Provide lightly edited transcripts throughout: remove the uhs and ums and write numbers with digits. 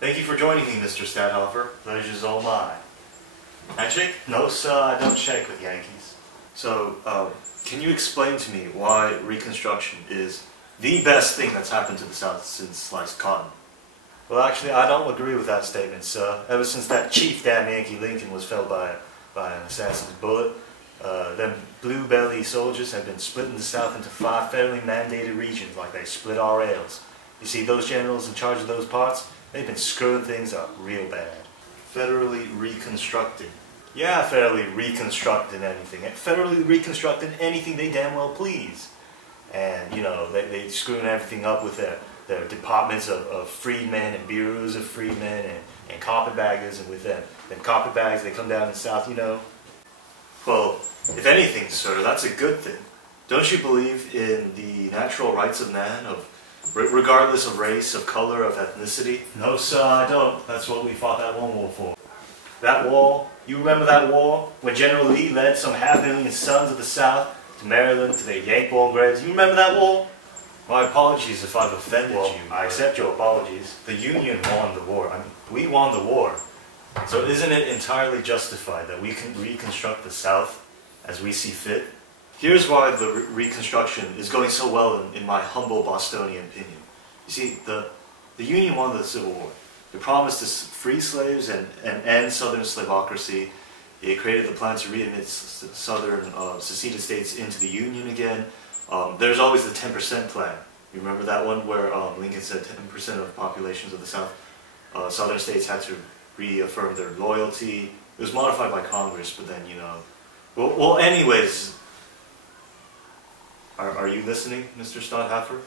Thank you for joining me, Mr. Stadthofer. Pleasure's all mine. Handshake? No, sir, I don't shake with Yankees. So, can you explain to me why Reconstruction is the best thing that's happened to the South since sliced cotton? Well, actually, I don't agree with that statement, sir. Ever since that chief damn Yankee Lincoln was felled by an assassin's bullet, them blue-belly soldiers have been splitting the South into 5 federally mandated regions like they split our rails. You see, those generals in charge of those parts, they've been screwing things up real bad. Federally reconstructed. Yeah, federally reconstructing anything. Federally reconstructing anything they damn well please. And, you know, they screwing everything up with their departments of freedmen and bureaus of freedmen and carpetbaggers, and with them carpetbags, they come down in the South, you know. Well, if anything, sir, that's a good thing. Don't you believe in the natural rights of man, regardless of race, of color, of ethnicity? No, sir, I don't. That's what we fought that one war for. That war, you remember that war? When General Lee led some 500,000 sons of the South to Maryland, to their Yank-born graves. You remember that war? My apologies if I've offended you. I accept your apologies. The Union won the war. I mean, we won the war. So isn't it entirely justified that we can reconstruct the South as we see fit? Here's why the Reconstruction is going so well in my humble Bostonian opinion. You see, the Union won the Civil War. It promised to free slaves and end Southern slavocracy. It created the plan to readmit Southern seceded states into the Union again. There's always the 10% plan. You remember that one where Lincoln said 10% of populations of the South, Southern states had to reaffirm their loyalty. It was modified by Congress, but then, you know. Well, anyways, are you listening, Mr. Stadthofer?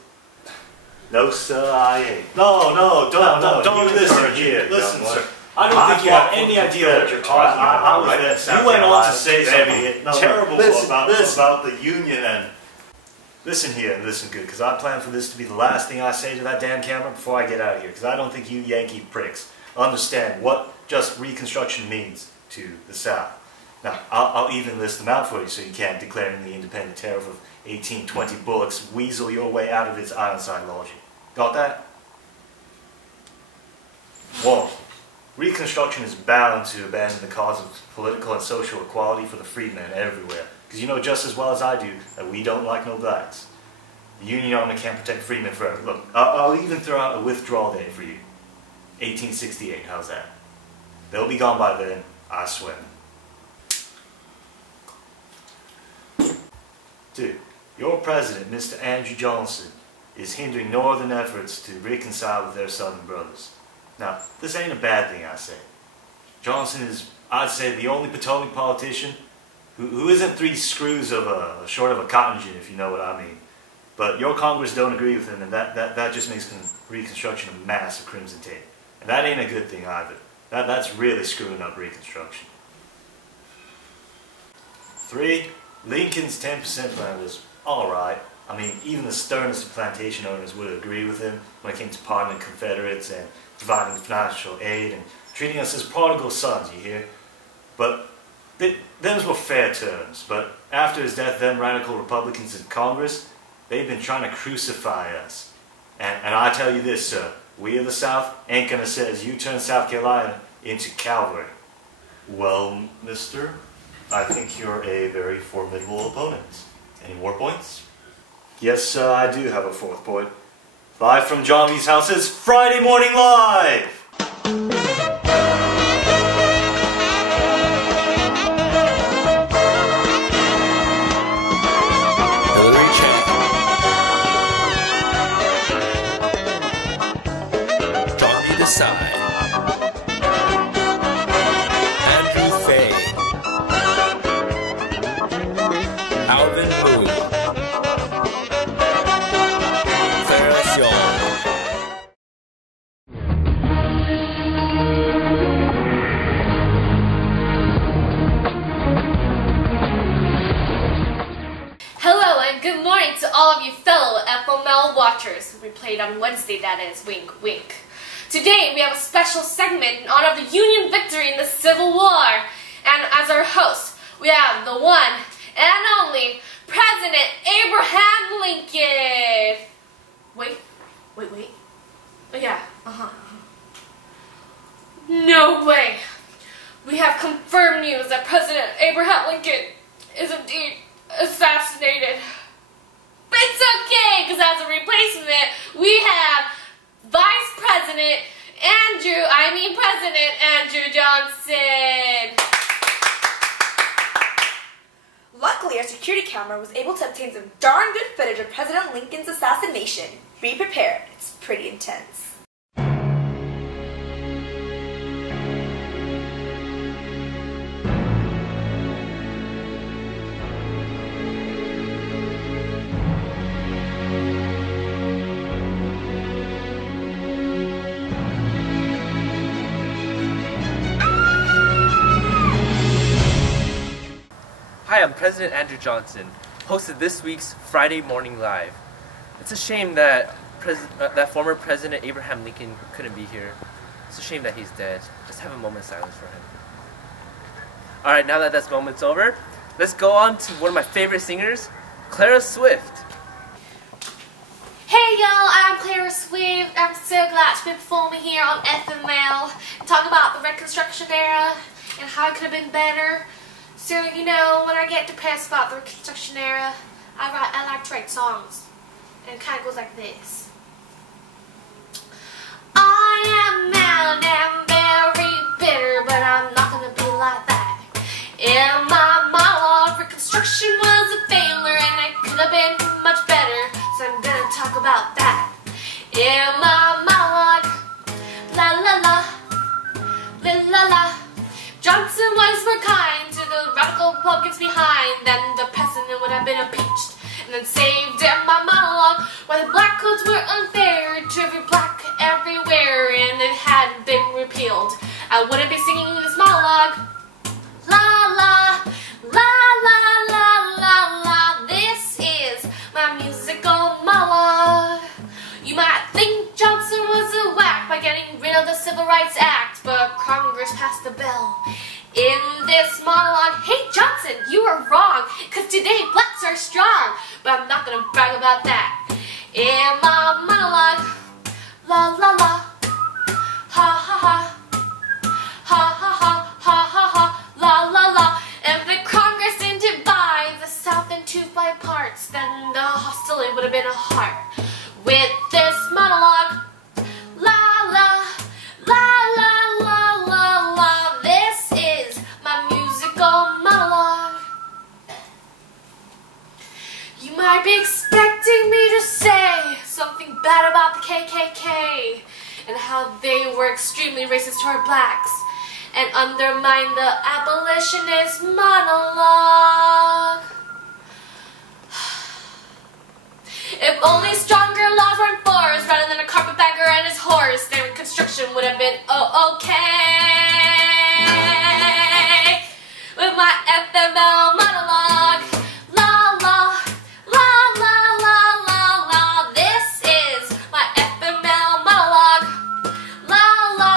No, sir, I ain't. No, don't listen here. Listen, sir. I don't think you have any idea what you're talking about, right? You went on to say something terrible about the Union and... Listen here and listen good, because I plan for this to be the last thing I say to that damn camera before I get out of here, because I don't think you Yankee pricks understand what just Reconstruction means to the South. Now, I'll even list them out for you so you can't, declaring the independent tariff of 1820 bullocks, weasel your way out of its Ironside logic. Got that? 1. Reconstruction is bound to abandon the cause of political and social equality for the freedmen everywhere. Because you know just as well as I do that we don't like no blacks. The Union Army can't protect freedmen forever. Look, I'll even throw out a withdrawal date for you. 1868, how's that? They'll be gone by then, I swear. 2. Your president, Mr. Andrew Johnson, is hindering northern efforts to reconcile with their southern brothers. Now, this ain't a bad thing, I say. Johnson is, I'd say, the only Potomac politician who isn't 3 screws short of a cotton gin, if you know what I mean. But your Congress don't agree with him, and that just makes Reconstruction a mass of crimson tape. And that ain't a good thing either. That's really screwing up Reconstruction. 3. Lincoln's 10% plan was alright. I mean, even the sternest of plantation owners would agree with him when it came to pardoning Confederates and providing financial aid and treating us as prodigal sons, you hear? But those were fair terms. But after his death, them radical Republicans in Congress, they've been trying to crucify us. And I tell you this, sir, we of the South ain't gonna say as you turn South Carolina into Calvary. Well, mister, I think you're a very formidable opponent. Any more points? Yes, sir, I do have a 4th point. Live from John Lee's house is Friday Morning Live! Watchers, we played on Wednesday, that is, wink, wink. Today, we have a special segment in honor of the Union victory in the Civil War. And as our host, we have the one and only President Abraham Lincoln. Wait. Oh yeah, No way! We have confirmed news that President Abraham Lincoln is indeed assassinated. But it's okay, because as a replacement, we have President Andrew Johnson. Luckily, our security camera was able to obtain some darn good footage of President Lincoln's assassination. Be prepared, it's pretty intense. Hi, I'm President Andrew Johnson, host of this week's Friday Morning Live. It's a shame that former President Abraham Lincoln couldn't be here. It's a shame that he's dead. Just have a moment of silence for him. Alright, now that that moment's over, let's go on to one of my favorite singers, Clara Swift. Hey y'all, I'm Clara Swift. I'm so glad to be performing here on FML and talk about the Reconstruction era and how it could have been better. So, you know, when I get depressed about the Reconstruction era, I like to write songs. And it kind of goes like this. I am mad and very bitter, but I'm not going to be like that. In my monologue, Reconstruction was a failure and it could have been much better. So I'm going to talk about that. In my monologue, la la la, la la la. Johnson was more kind to the radical Republicans behind, then the president would have been impeached and then saved in my monologue why the black codes were unfair to every black everywhere and it hadn't been repealed. I wouldn't be singing this monologue. La la, la la la la la. This is my musical monologue. You might think Johnson was a whack by getting rid of the Civil Rights Act, but Congress passed a bill. In this monologue, hey Johnson, you are wrong, cause today blacks are strong, but I'm not gonna brag about that. In my monologue, la la la, ha ha ha, ha ha ha, ha ha ha, la la la. If the Congress didn't divide the South into 5 parts, then the hostility would have been a heart. With this monologue, la la, la la la la la. This is my musical monologue. You might be expecting me to say something bad about the KKK and how they were extremely racist toward blacks and undermine the abolitionist monologue. If only stronger laws were enforced rather than a carpetbagger and his horse, then Reconstruction would have been okay. With my FML monologue, la la, la la la la la. This is my FML monologue, la la,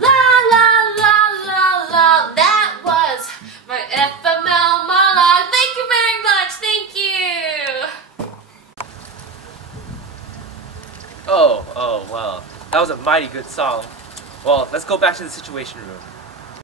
la la la la la. That was my FML monologue. Thank you very much. Thank you. Oh, well, that was a mighty good song. Well, let's go back to the Situation Room.